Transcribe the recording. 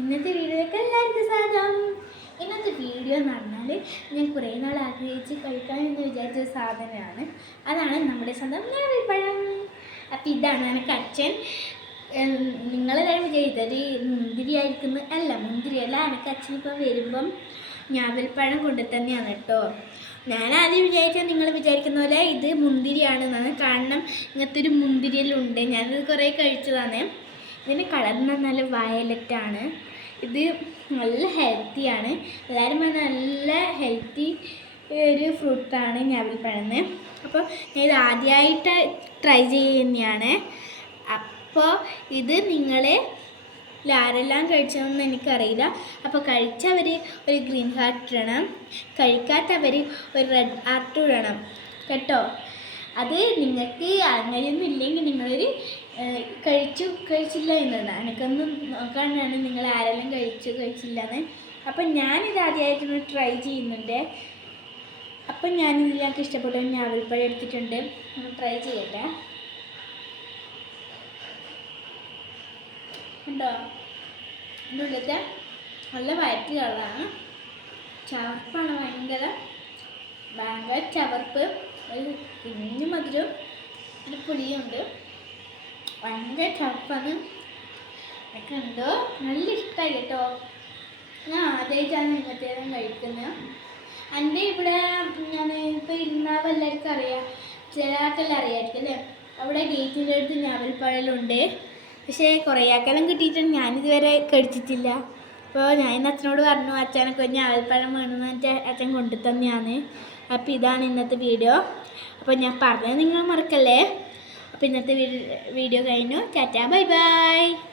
ഇന്നത്തെ വീഡിയോയിലേക്ക് എല്ലാവർക്കും സ്വാഗതം. ഇന്നത്തെ വീഡിയോ എന്ന് പറഞ്ഞാൽ ഞാൻ കുറേ നാൾ ആഗ്രഹിച്ച് കഴിക്കാമെന്ന് വിചാരിച്ച സാധനമാണ്. അതാണ് നമ്മുടെ സ്വന്തം ഞാവൽപ്പഴം. അപ്പോൾ ഇതാണ് എനിക്ക് അച്ഛൻ. നിങ്ങളെല്ലാം വിചാരിച്ചത് മുന്തിരി ആയിരിക്കുന്നു. അല്ല, മുന്തിരിയല്ല. എനിക്ക് അച്ഛനിപ്പം വരുമ്പം ഞാവൽപ്പഴം കൊണ്ടു തന്നെയാണ് കേട്ടോ. ഞാൻ ആദ്യം വിചാരിച്ചാൽ നിങ്ങൾ വിചാരിക്കുന്ന പോലെ ഇത് മുന്തിരിയാണെന്നാണ്. കാരണം ഇങ്ങനത്തെ ഒരു മുന്തിരിയിലുണ്ട്. ഞാനത് കുറേ കഴിച്ചതാണ്. ഇതിന് കളർ നല്ല വയലറ്റാണ്. ഇത് നല്ല ഹെൽത്തിയാണ്. എല്ലാവരും പറഞ്ഞാൽ നല്ല ഹെൽത്തി ഒരു ഫ്രൂട്ടാണ് ഞാവൽപ്പഴം. അപ്പോൾ ഞാൻ ഇത് ആദ്യമായിട്ട് ട്രൈ ചെയ്യുന്നതാണ്. അപ്പോൾ ഇത് നിങ്ങളെ ആരെല്ലാം കഴിച്ചതെന്ന് എനിക്കറിയില്ല. അപ്പോൾ കഴിച്ചവർ ഒരു ഗ്രീൻ ഹാർട്ട് ഇടണം, കഴിക്കാത്തവർ ഒരു റെഡ് ഹാർട്ട് ഇടണം കേട്ടോ. അത് നിങ്ങൾക്ക് അങ്ങനെയൊന്നും ഇല്ലെങ്കിൽ നിങ്ങളൊരു കഴിച്ചില്ല എന്നാണ്. എനിക്കൊന്ന് നോക്കാനാണ് നിങ്ങൾ ആരെല്ലാം കഴിച്ചില്ലെന്ന്. അപ്പം ഞാനിത് ആദ്യമായിട്ടൊന്ന് ട്രൈ ചെയ്യുന്നുണ്ട്. അപ്പം ഞാനിത് ഞങ്ങൾക്ക് ഇഷ്ടപ്പെട്ട ഞാവൽപ്പഴം എടുത്തിട്ടുണ്ട്. ട്രൈ ചെയ്യട്ടെ. ഉണ്ടോ? എൻ്റെ ഉള്ളിലത്തെ നല്ല വയറ്റ് കളറാണ്. ചവർപ്പാണ്, ഭയങ്കര ചവർപ്പ്. ഒരു കുഞ്ഞു മധുരം, ഒരു പുളിയുണ്ട്. ഭയങ്കര ചവർപ്പാണ്. ഒക്കെ ഉണ്ടോ? നല്ല ഇഷ്ടമായി കേട്ടോ. ഞാൻ ആദ്യമായിട്ടാണ് ഇങ്ങനത്തേതും കഴിക്കുന്നത്. എൻ്റെ ഇവിടെ ഞാൻ ഇപ്പോൾ ഇരുന്നാവ് എല്ലാവർക്കും അറിയാം, ചില ആൾക്കെല്ലാം അറിയാമായിരിക്കും അല്ലേ. അവിടെ ഗേറ്റിൻ്റെ അടുത്ത് ഞാവൽപ്പഴമുണ്ട്. പക്ഷേ കുറേ ആൾക്കെല്ലാം കിട്ടിയിട്ടുണ്ട്. ഞാനിതുവരെ കഴിച്ചിട്ടില്ല. അപ്പോൾ ഞാൻ ഇന്ന് അച്ഛനോട് പറഞ്ഞു, അച്ഛനൊക്കെ ഞാവൽപ്പഴം വേണമെന്ന് അച്ഛൻ കൊണ്ടു തന്നെയാണ്. അപ്പോൾ ഇതാണ് ഇന്നത്തെ വീഡിയോ. അപ്പോൾ ഞാൻ പറഞ്ഞത് നിങ്ങൾ മറക്കല്ലേ. അപ്പോൾ ഇന്നത്തെ വീഡിയോ കഴിഞ്ഞു. Tata, bye bye.